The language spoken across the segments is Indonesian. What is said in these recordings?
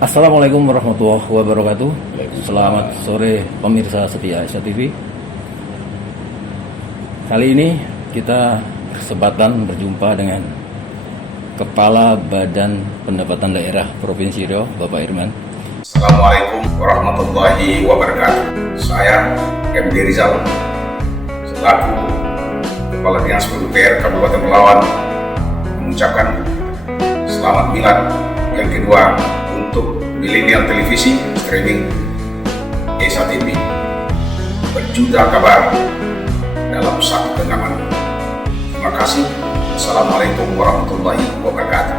Assalamualaikum warahmatullahi wabarakatuh. Waalaikumsalam. Selamat sore pemirsa setia Aisyah TV. Kali ini kita kesempatan berjumpa dengan Kepala Badan Pendapatan Daerah Provinsi Riau, Bapak Irman. Assalamualaikum warahmatullahi wabarakatuh. Saya MD Rizal selaku Kepala Dinas PUPR Kabupaten Pelawan mengucapkan selamat milad yang kedua untuk Millennial Televisi Streaming Aisyah TV. Berjuta kabar dalam satu genggaman. Terima kasih. Assalamualaikum warahmatullahi wabarakatuh.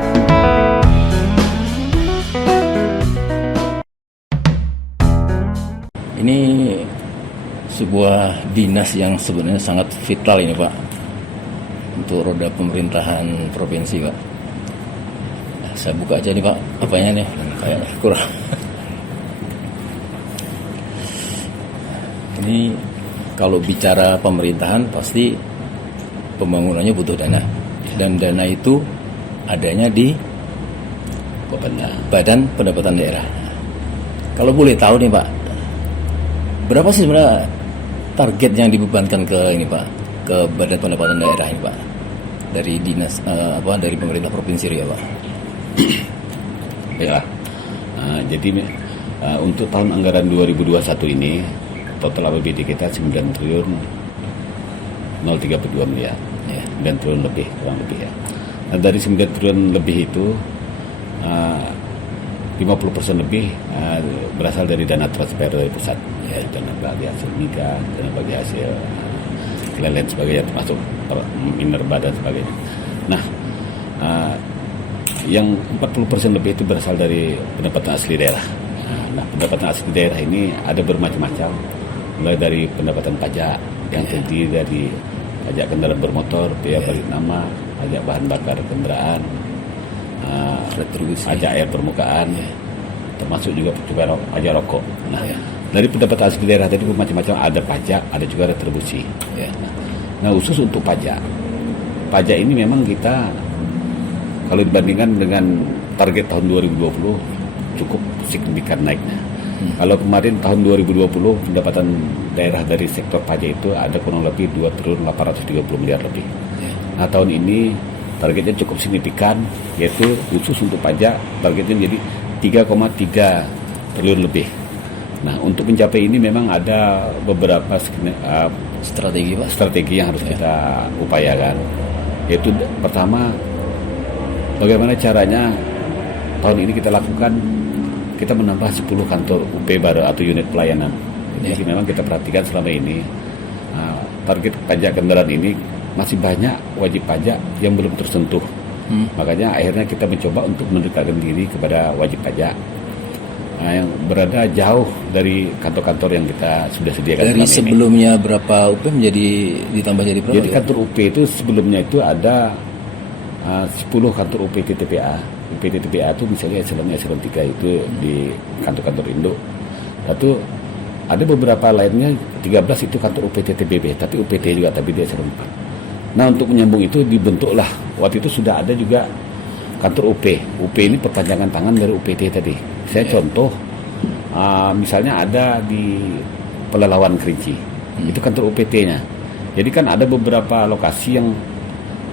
Ini sebuah dinas yang sebenarnya sangat vital ini, Pak, untuk roda pemerintahan provinsi, Pak. Saya buka aja nih, Pak, apanya nih, kayak kurang. Ini kalau bicara pemerintahan pasti pembangunannya butuh dana, dan dana itu adanya di Badan Pendapatan Daerah. Kalau boleh tahu nih, Pak, berapa sih sebenarnya target yang dibebankan ke ini, Pak, ke Badan Pendapatan Daerah ini, Pak, dari dinas dari pemerintah provinsi Riau, Pak? Ya, jadi untuk tahun anggaran 2021 ini total APBD kita 9 triliun 032 miliar, ya, 9 triliun lebih, kurang lebih ya. Nah, dari 9 triliun lebih itu 50% lebih berasal dari dana transfer dari pusat, ya, dana bagi hasil migas, dana bagi hasil lain sebagainya, termasuk minerba dan sebagainya. Nah, yang 40% lebih itu berasal dari pendapatan asli daerah. Nah, pendapatan asli daerah ini ada bermacam-macam, mulai dari pendapatan pajak yang terdiri dari pajak kendaraan bermotor, biaya balik nama, pajak bahan bakar kendaraan, pajak air permukaan, termasuk juga pajak rokok. Nah, dari pendapatan asli daerah tadi bermacam-macam, ada pajak, ada juga retribusi. Nah, khusus untuk pajak ini memang kita kalau dibandingkan dengan target tahun 2020 cukup signifikan naiknya. Kalau kemarin tahun 2020 pendapatan daerah dari sektor pajak itu ada kurang lebih 2 triliun 830 miliar lebih. Nah, tahun ini targetnya cukup signifikan, yaitu khusus untuk pajak targetnya menjadi 3,3 triliun lebih. Nah, untuk mencapai ini memang ada beberapa strategi yang harus kita upayakan. Yaitu pertama, bagaimana caranya tahun ini kita lakukan, kita menambah 10 kantor UP baru atau unit pelayanan. Jadi memang kita perhatikan selama ini target pajak kendaraan ini masih banyak wajib pajak yang belum tersentuh. Makanya akhirnya kita mencoba untuk mendekatkan diri kepada wajib pajak yang berada jauh dari kantor-kantor yang kita sudah sediakan. Dari sebelumnya ini. Berapa UP menjadi ditambah jadi berapa? Jadi kantor UP itu sebelumnya itu ada 10 kantor UPTTPA. UPTTPA itu misalnya eselon 3 itu di kantor-kantor induk. Lalu ada beberapa lainnya 13 itu kantor UPTTBB, tapi UPT juga, tapi di eselon 4. Nah, untuk menyambung itu dibentuklah, waktu itu sudah ada juga kantor UP. UP ini perpanjangan tangan dari UPT tadi. Saya contoh, misalnya ada di Pelalawan Kerinci, itu kantor UPT-nya. Jadi kan ada beberapa lokasi yang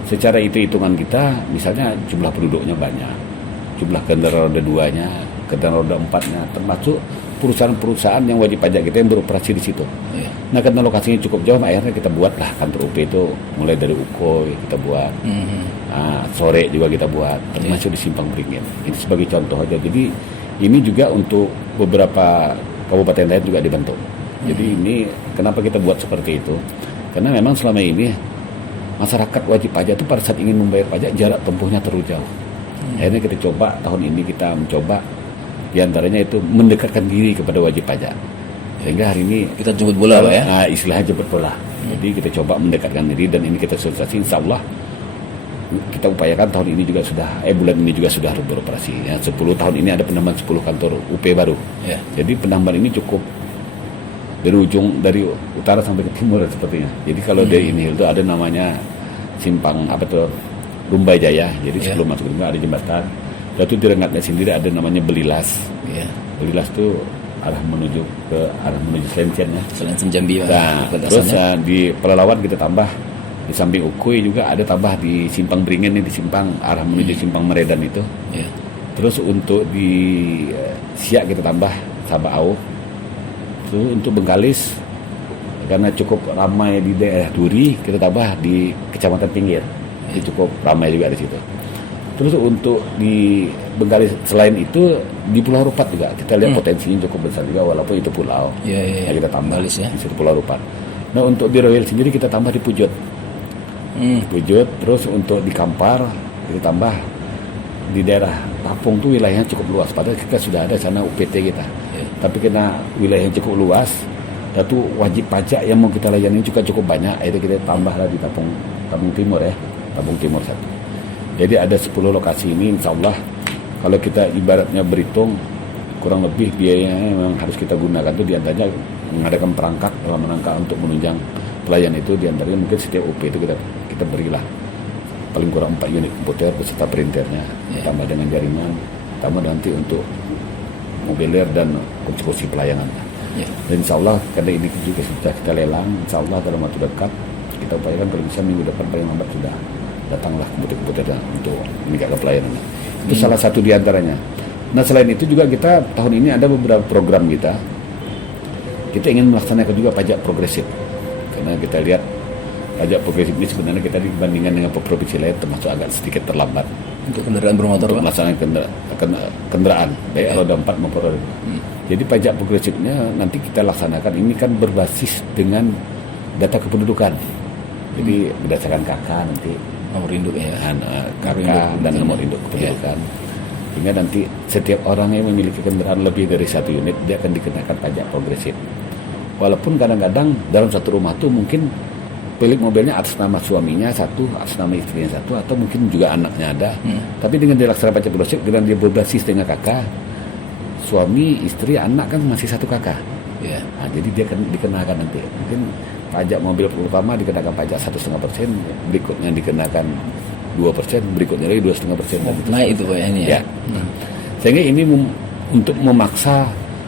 secara hitungan kita, misalnya jumlah penduduknya banyak, jumlah kendaraan roda 2-nya, kendaraan roda 4-nya, termasuk perusahaan-perusahaan yang wajib pajak kita yang beroperasi di situ. Nah, karena lokasinya cukup jauh, akhirnya kita buatlah kantor UP itu mulai dari Ukoy kita buat, sore juga kita buat, termasuk di Simpang Beringin. Ini sebagai contoh aja. Jadi ini juga untuk beberapa kabupaten lain juga dibentuk. Jadi ini kenapa kita buat seperti itu? Karena memang selama ini masyarakat wajib pajak itu pada saat ingin membayar pajak jarak tempuhnya terlalu jauh. Akhirnya kita coba tahun ini kita mencoba diantaranya itu mendekatkan diri kepada wajib pajak. Sehingga hari ini kita jemput bola, Pak, ya? Istilahnya jemput bola. Jadi kita coba mendekatkan diri dan ini kita sukses. Insya Allah kita upayakan tahun ini juga sudah, bulan ini juga sudah beroperasi. Ya, 10 tahun ini ada penambahan 10 kantor UP baru. Jadi penambahan ini cukup dari ujung, dari utara sampai ke timur sepertinya. Jadi kalau dari ini itu ada namanya simpang Rumbai Jaya. Jadi sebelum masuk ke Rumbai ada jembatan. Lalu di Rengatnya sendiri ada namanya Belilas. Ya. Belilas tuh arah menuju Selencen ya. Selencen Jambi. Nah, terus di Pelalawan kita tambah di samping Ukui juga ada tambah di Simpang Beringin nih, di Simpang arah menuju Simpang Meredan itu. Ya. Terus untuk di Siak kita tambah Sabaau. Terus untuk Bengkalis karena cukup ramai di daerah Duri kita tambah di Kecamatan Pinggir. Itu cukup ramai juga di situ. Terus untuk di Bengkalis selain itu di Pulau Rupat juga kita lihat potensinya cukup besar juga walaupun itu pulau. Ya. Nah, kita tambah Bengkalis, ya. di situ Pulau Rupat. Nah untuk di Royal sendiri kita tambah di Pujut. Pujut. Terus untuk di Kampar kita tambah di daerah Tapung tuh wilayahnya cukup luas. Padahal kita sudah ada sana UPT kita. Ya. Tapi karena wilayahnya cukup luas, itu wajib pajak yang mau kita layani juga cukup banyak. Itu kita tambahlah di Tapung Timur ya, Tapung Timur 1. Jadi ada 10 lokasi ini, insya Allah kalau kita ibaratnya berhitung kurang lebih biayanya memang harus kita gunakan itu diantaranya mengadakan perangkat dalam rangka untuk menunjang pelayan itu diantaranya mungkin setiap UP itu kita berilah paling kurang 4 unit komputer beserta printernya, tambah dengan jaringan, tambah nanti untuk mobiler dan kursi pelayanan. Dan insya Allah karena ini juga sudah kita lelang, insya Allah dalam waktu dekat kita upayakan kalau bisa minggu depan paling lambat sudah datanglah komputer untuk meningkatkan pelayanan. Itu salah satu diantaranya. Nah selain itu juga kita tahun ini ada beberapa program kita ingin melaksanakan juga pajak progresif karena kita lihat pajak progresif ini sebenarnya kita dibandingkan dengan provinsi lain termasuk agak sedikit terlambat untuk kendaraan bermotor untuk melaksanakan kendaraan baik roda 4 maupun roda 2. Jadi pajak progresifnya nanti kita laksanakan ini kan berbasis dengan data kependudukan. Jadi berdasarkan KK nanti nomor induk ya, KK dan nomor induk kependudukan. Sehingga nanti setiap orang yang memiliki kendaraan lebih dari 1 unit dia akan dikenakan pajak progresif. Walaupun kadang-kadang dalam satu rumah tuh mungkin pemilik mobilnya atas nama suaminya satu, atas nama istrinya satu, atau mungkin juga anaknya ada. Tapi dengan dilaksanakan pajak progresif, dengan dia berbasis dengan kakak, suami, istri, anak kan masih satu kakak. Ya. Nah, jadi dia akan dikenakan nanti. Mungkin pajak mobil pertama dikenakan pajak 1,5%, berikutnya dikenakan 2%, berikutnya lagi 2,5%. Nah itu Pak ini ya. Sehingga ini untuk memaksa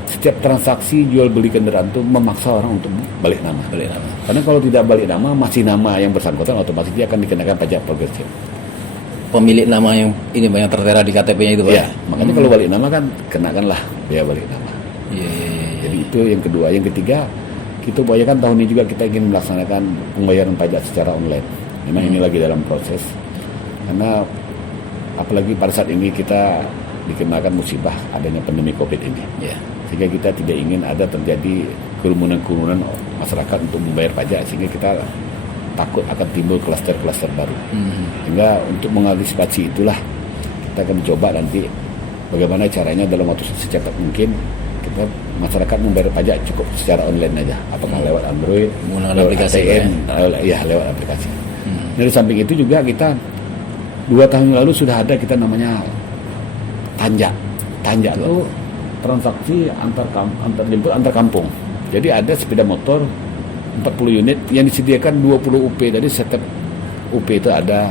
setiap transaksi jual beli kendaraan itu memaksa orang untuk balik nama. Karena kalau tidak balik nama, masih nama yang bersangkutan otomatis dia akan dikenakan pajak progresif. Pemilik nama yang ini banyak tertera di KTP-nya itu Pak. Ya, makanya kalau balik nama kan kenakanlah biaya balik nama. Iya. Jadi itu yang kedua. Yang ketiga, kita upayakan tahun ini juga kita ingin melaksanakan pembayaran pajak secara online. Memang ini lagi dalam proses. Karena apalagi pada saat ini kita dikenakan musibah adanya pandemi COVID ini. Ya. Sehingga kita tidak ingin ada terjadi kerumunan masyarakat untuk membayar pajak, sehingga kita takut akan timbul klaster-klaster baru. Sehingga untuk mengantisipasi itulah kita akan mencoba nanti bagaimana caranya dalam waktu secepat mungkin kita masyarakat membayar pajak cukup secara online aja, apakah lewat Android, menggunakan aplikasi ATM, lewat aplikasi. Dari samping itu juga kita 2 tahun lalu sudah ada kita namanya Tanjak itu transaksi antar jemput antar kampung. Jadi ada sepeda motor 40 unit yang disediakan 20 UP. Jadi setiap UP itu ada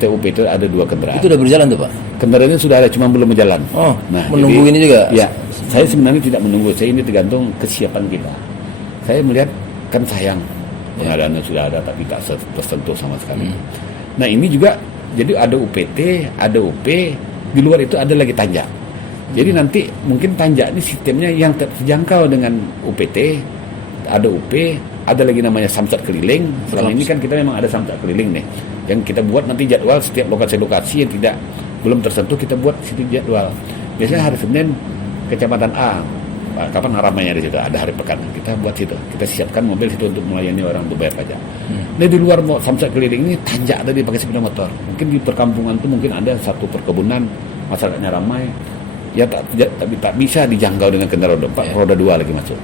2 kendaraan. Itu udah berjalan tuh Pak? Kendaraannya sudah ada, cuma belum berjalan. Oh, nah, menunggu ini juga? Ya, saya sebenarnya tidak menunggu. Saya ini tergantung kesiapan kita. Saya melihat kan sayang pengadaannya sudah ada tapi tak tersentuh sama sekali. Nah ini juga jadi ada UPT, ada UP, di luar itu ada lagi Tanjak. Jadi nanti mungkin Tanjak ini sistemnya yang terjangkau dengan UPT, ada UP, ada lagi namanya Samsat Keliling. Selama ini kan kita memang ada Samsat Keliling nih, yang kita buat nanti jadwal setiap lokasi-lokasi yang belum tersentuh kita buat situ jadwal. Biasanya hari Senin Kecamatan A, kapan ramainya di situ, ada hari pekan kita buat situ. Kita siapkan mobil situ untuk melayani orang untuk bayar pajak. Nah di luar Samsat Keliling ini Tanjak tadi pakai sepeda motor. Mungkin di perkampungan itu mungkin ada satu perkebunan masyarakatnya ramai. Ya tapi tak bisa dijangkau dengan kendaraan roda 4, roda 2 lagi masuk.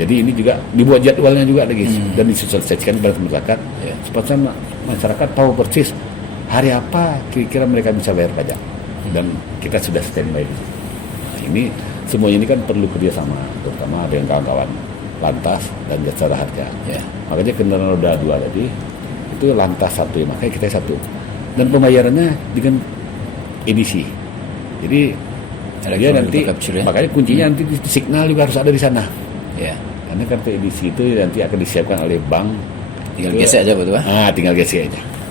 Jadi ini juga dibuat jadwalnya juga lagi dan disosialisasikan kepada masyarakat supaya masyarakat tahu persis hari apa kira-kira mereka bisa bayar pajak dan kita sudah standby di situ. Nah, ini semuanya ini kan perlu kerjasama terutama dengan kawan-kawan Lantas dan Jasa Harja. Makanya kendaraan roda 2 tadi itu Lantas 1 makanya kita 1 dan pembayarannya dengan edisi. Jadi dia nanti capture, ya? makanya kuncinya nanti signal juga harus ada di sana. Ya. Karena kartu edisi itu nanti akan disiapkan oleh bank. Tinggal gesek aja betul Pak. Tinggal gesek aja.